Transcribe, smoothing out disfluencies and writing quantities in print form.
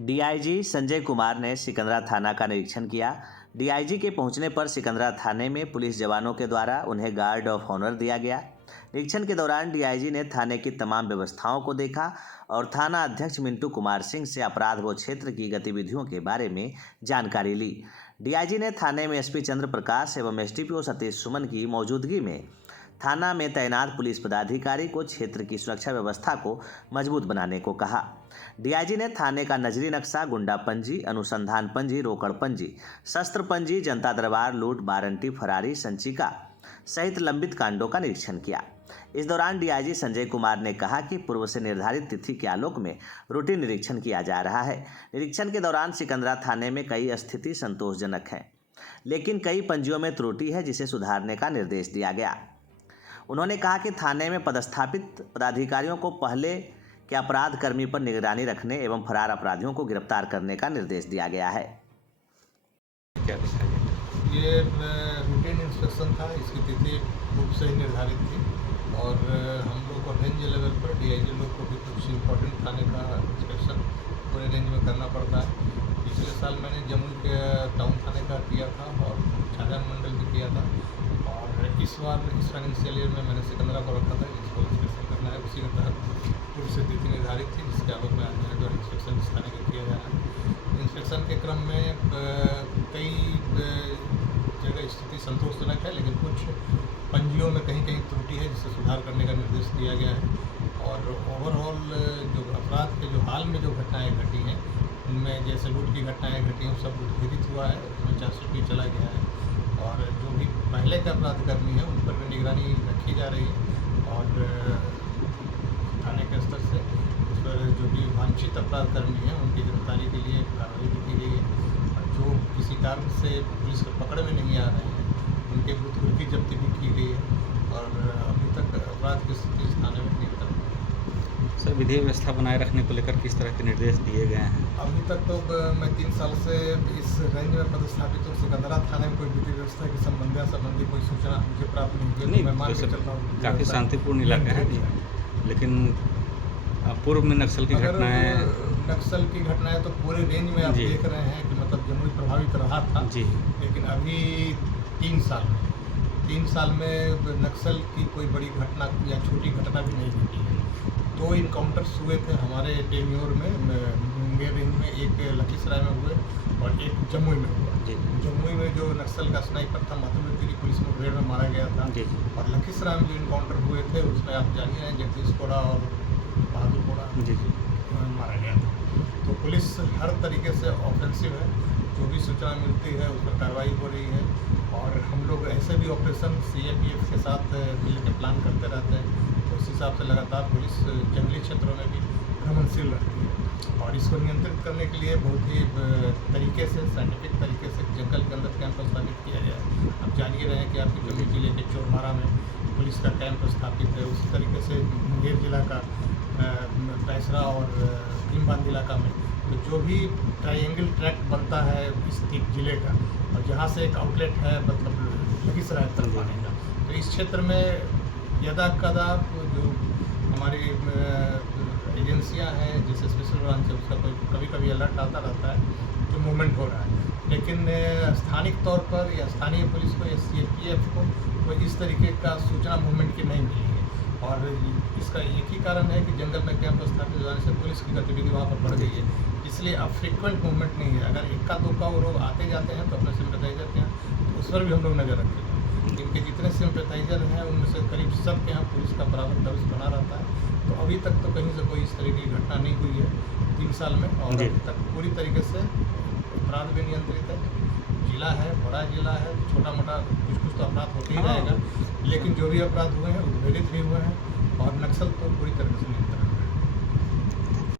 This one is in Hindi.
डीआईजी संजय कुमार ने सिकंदरा थाना का निरीक्षण किया। डीआईजी के पहुंचने पर सिकंदरा थाने में पुलिस जवानों के द्वारा उन्हें गार्ड ऑफ ऑनर दिया गया। निरीक्षण के दौरान डीआईजी ने थाने की तमाम व्यवस्थाओं को देखा और थाना अध्यक्ष मिंटू कुमार सिंह से अपराध व क्षेत्र की गतिविधियों के बारे में जानकारी ली। डीआईजी ने थाने में एसपी चंद्र प्रकाश एवं एसडीपीओ सतीश सुमन की मौजूदगी में थाना में तैनात पुलिस पदाधिकारी को क्षेत्र की सुरक्षा व्यवस्था को मजबूत बनाने को कहा। डीआईजी ने थाने का नजरी नक्शा, गुंडा पंजी, अनुसंधान पंजी, रोकड़ पंजी, शस्त्र पंजी, जनता दरबार, लूट, वारंटी, फरारी, संचिका सहित लंबित कांडों का निरीक्षण किया। इस दौरान डीआईजी संजय कुमार ने कहा कि पूर्व से निर्धारित तिथि के आलोक में रूटीन निरीक्षण किया जा रहा है। निरीक्षण के दौरान सिकंदरा थाने में कई स्थिति संतोषजनक है, लेकिन कई पंजियों में त्रुटि है जिसे सुधारने का निर्देश दिया गया। उन्होंने कहा कि थाने में पदस्थापित पदाधिकारियों को पहले के अपराध कर्मी पर निगरानी रखने एवं फरार अपराधियों को गिरफ्तार करने का निर्देश दिया गया है। क्या दिखा ये रूटीन इंस्पेक्शन था, इसकी तिथि पूर्व से ही निर्धारित थी और हम लोग को रेंज लेवल पर डीआईजी लोग को भी कुछ इम्पोर्टेंट थाने का इंस्पेक्शन पूरे रेंज में करना पड़ता है। पिछले साल मैंने जमुई के टाउन थाने का किया था और शाहजहां मंडल भी किया था और इस बार इस फाइनेंशियल ईयर में मैंने सिकंदरा को रखा था, जिसको इंस्पेक्शन करना है। उसी के तहत पूर्व से तिथि निर्धारित थी, जिसके आलोक में आज मेरे द्वारा इंस्पेक्शन इस थाने का किया जा रहा है। इंस्पेक्शन के क्रम में कई जगह स्थिति संतोषजनक है, लेकिन कुछ पंजियों में कहीं कहीं त्रुटि है जिसे सुधार करने का निर्देश दिया गया है। और ओवरऑल जो अपराध के जो हाल में जो घटनाएं घटी हैं उनमें जैसे लूट की घटनाएं घटी हैं सब उद्घाटित हुआ है, उसमें 400 भी चला गया है और जो भी पहले के अपराध कर्मी हैं उन पर भी निगरानी रखी जा रही है और थाने के स्तर से उस पर जो भी वांछित अपराध कर्मी हैं उनकी गिरफ्तारी के लिए कार्रवाई भी की गई है और जो किसी कारण से पुलिस के पकड़ में नहीं आ रहे हैं उनके विरुद्ध कुर्की जब्ती भी की गई है और अभी तक अपराध की स्थिति इस थाने में नियंत्रण है। सर, विधि व्यवस्था बनाए रखने को लेकर किस तरह के निर्देश दिए गए हैं? अभी तक तो मैं 3 साल से इस रेंज में पदस्थापित हूँ। सिकंदरा थाने में कोई विधि व्यवस्था के संबंधी कोई सूचना मुझे प्राप्त नहीं हुई है। मैं मान के चल रहा हूँ काफ़ी शांतिपूर्ण इलाका है, लेकिन पूर्व में नक्सल की घटनाएं तो पूरे रेंज में आप देख रहे हैं कि मतलब जमुई प्रभावित रहा था जी, लेकिन अभी 3 साल में नक्सल की कोई बड़ी घटना या छोटी घटना भी नहीं घटी है। 2 इनकाउंटर्स हुए थे हमारे टेन्योर में मुंगेर रेंज में, एक लखीसराय में हुए और एक जमुई में हुआ। जमुई में जो नक्सल का स्नाइपर था मातुलपुर की पुलिस मुठभेड़ में मारा गया था और लखीसराय में जो इनकाउंटर हुए थे उसमें आप जानिए हैं जगदीश कोड़ा और बहादुर कोड़ा मारा गया था। तो पुलिस हर तरीके से ऑफेंसिव है, जो भी सूचना मिलती है उस पर कार्रवाई हो रही है और हम लोग ऐसे भी ऑपरेशन CAPF के साथ मिलकर प्लान करते रहते हैं। तो उस हिसाब से लगातार पुलिस जंगली क्षेत्रों में भी भ्रमणशील रहती है और इसको नियंत्रित करने के लिए बहुत ही तरीके से साइंटिफिक तरीके से जंगल के अंदर कैंप स्थापित किया गया है। आप जान ही रहे हैं कि आपके जमुई जिले के चोरमारा में पुलिस का कैंप स्थापित है। उसी तरीके से मुंगेर जिला का पैसरा और भीमबांध इलाका में तो जो भी ट्रायंगल ट्रैक्ट बनता है इस जिले का और जहाँ से एक आउटलेट है मतलब लखीसराय तरफ आने का, तो इस क्षेत्र में यदा कदा जो हमारी एजेंसियां हैं जैसे स्पेशल ब्रांच है उसका कोई कभी अलर्ट आता रहता है तो मूवमेंट हो रहा है, लेकिन स्थानिक तौर पर या स्थानीय पुलिस को या CAPF को कोई इस तरीके का सूचना मूवमेंट की नहीं मिली है। और इसका एक ही कारण है कि जंगल में कैंप स्थापित हो जाने से पुलिस की गतिविधि वहाँ पर बढ़ गई है, इसलिए अब फ्रीक्वेंट मूवमेंट नहीं है। अगर इक्का दुक्का वो लोग आते जाते हैं तो अपने सिंपैथाइजर के यहाँ तो उस पर भी हम लोग नज़र रखेंगे। इनके जितने सिंपैथाइजर हैं उनमें से करीब सब के यहाँ पुलिस का बराबर दबिश बना रहता है। तो अभी तक तो कहीं से कोई इस तरीके की घटना नहीं हुई है 3 साल में और अभी तक पूरी तरीके से अपराध भी नियंत्रित है। जिला है, बड़ा जिला है, छोटा मोटा कुछ तो अपराध होते ही रहेगा, लेकिन जो भी अपराध हुए हैं उद्घाटित भी हुए हैं और नक्सल तो पूरी तरह से नियंत्रण है।